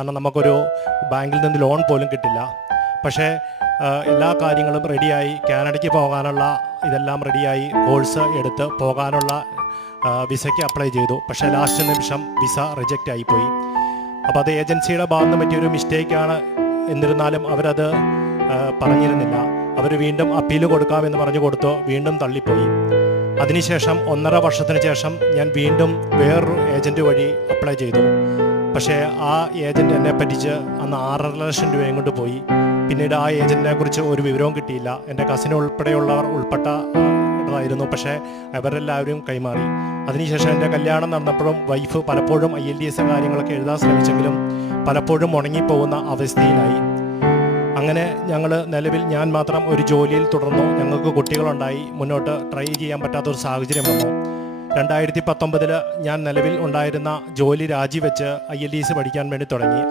കാരണം നമുക്കൊരു ബാങ്കിൽ നിന്ന് ലോൺ പോലും കിട്ടില്ല. പക്ഷേ എല്ലാ കാര്യങ്ങളും റെഡിയായി, കാനഡയ്ക്ക് പോകാനുള്ള ഇതെല്ലാം റെഡിയായി, കോഴ്സ് എടുത്ത് പോകാനുള്ള വിസയ്ക്ക് അപ്ലൈ ചെയ്തു. പക്ഷേ ലാസ്റ്റ് നിമിഷം വിസ റിജക്റ്റ് ആയിപ്പോയി. അപ്പോൾ അത് ഏജൻസിയുടെ ഭാഗത്ത് നിന്ന് പറ്റിയൊരു മിസ്റ്റേക്കാണ്. എന്നിരുന്നാലും അവരത് പറഞ്ഞിരുന്നില്ല. അവർ വീണ്ടും അപ്പീൽ കൊടുക്കാമെന്ന് പറഞ്ഞു കൊടുത്തു, വീണ്ടും തള്ളിപ്പോയി. അതിനുശേഷം 1.5 വർഷത്തിന് ശേഷം ഞാൻ വീണ്ടും വേറൊരു ഏജൻറ്റ് വഴി അപ്ലൈ ചെയ്തു. പക്ഷേ ആ ഏജൻറ്റ് എന്നെ പറ്റിച്ച് അന്ന് 6.5 ലക്ഷം രൂപയും കൊണ്ട് പോയി. പിന്നീട് ആ ഏജൻറ്റിനെ കുറിച്ച് ഒരു വിവരവും കിട്ടിയില്ല. എൻ്റെ കസിൻ ഉൾപ്പെടെയുള്ളവർ ഉൾപ്പെട്ടതായിരുന്നു, പക്ഷേ അവരെല്ലാവരും കൈമാറി. അതിനുശേഷം എൻ്റെ കല്യാണം നടന്നപ്പോഴും വൈഫ് പലപ്പോഴും IELTS കാര്യങ്ങളൊക്കെ എഴുതാൻ ശ്രമിച്ചെങ്കിലും പലപ്പോഴും മുടങ്ങിപ്പോകുന്ന അവസ്ഥയിലായി. അങ്ങനെ ഞങ്ങൾ നിലവിൽ ഞാൻ മാത്രം ഒരു ജോലിയിൽ തുടർന്നു. ഞങ്ങൾക്ക് കുട്ടികളുണ്ടായി. മുന്നോട്ട് ട്രൈ ചെയ്യാൻ പറ്റാത്തൊരു സാഹചര്യം വന്നു. 2019 ഞാൻ നിലവിൽ ഉണ്ടായിരുന്ന ജോലി രാജിവെച്ച് IELTS പഠിക്കാൻ വേണ്ടി തുടങ്ങി.